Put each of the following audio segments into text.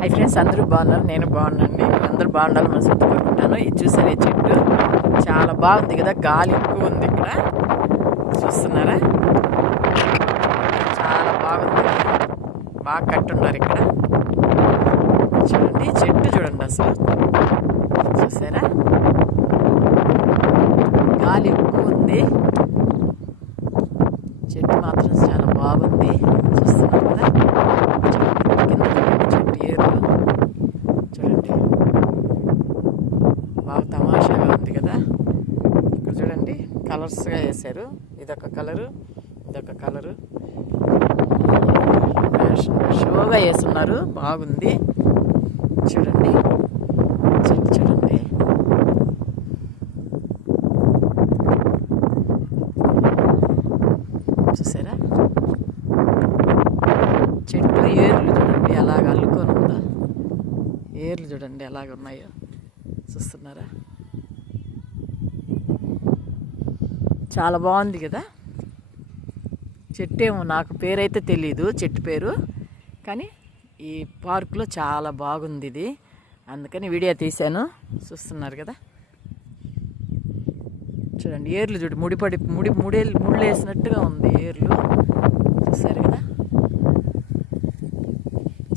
Hi friends, అందరూ బాగున్నారు, నేను బాగున్నానండి. అందరూ బాగుండాలి మనసు కోరుకుంటాను. ఇది చూసారు, ఈ చెట్టు చాలా బాగుంది కదా, గాలి ఎక్కువ ఉంది ఇక్కడ, చూస్తున్నారా? చాలా బాగుంది, బాగా కట్టున్నారు ఇక్కడ. చూడండి చెట్టు, చూడండి అసలు, చూసారా? గాలి ఎక్కువ ఉంది, చెట్టు మాత్రం చాలా బాగుంది, చూస్తున్నారు కదా? కింద చూడండి, చెట్టు ఏర్లు చూడండి, బాగా తమాషాగా ఉంది కదా. ఇక్కడ చూడండి కలర్స్గా వేశారు, ఇదొక కలరు, ఇదొక కలరు, షోగా వేస్తున్నారు, బాగుంది. చూడండి చెట్టు చూడండి, చూసారా? చెట్టు ఏర్లు చూడండి ఎలాగ అల్లుకొని ఉందో, ఏర్లు చూడండి ఎలాగ ఉన్నాయో, చూస్తున్నారా? చాలా బాగుంది కదా చెట్టు. ఏమో నాకు పేరైతే తెలీదు, చెట్టు పేరు, కానీ ఈ పార్కులో చాలా బాగుంది ఇది, అందుకని వీడియో తీశాను, చూస్తున్నారు కదా? చూడండి ఏర్లు చూడు, ముళ్ళు వేసినట్టుగా ఉంది ఏర్లు, చూసారు కదా?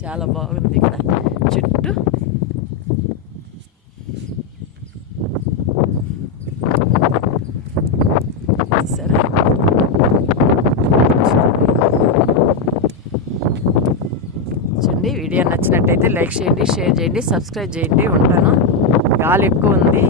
చాలా బాగుంది ఇక్కడ చెట్టు. చూసారా? చూడండి, వీడియో నచ్చినట్టయితే లైక్ చేయండి, షేర్ చేయండి, సబ్స్క్రైబ్ చేయండి. ఉంటాను, గాలి ఎక్కువ ఉంది.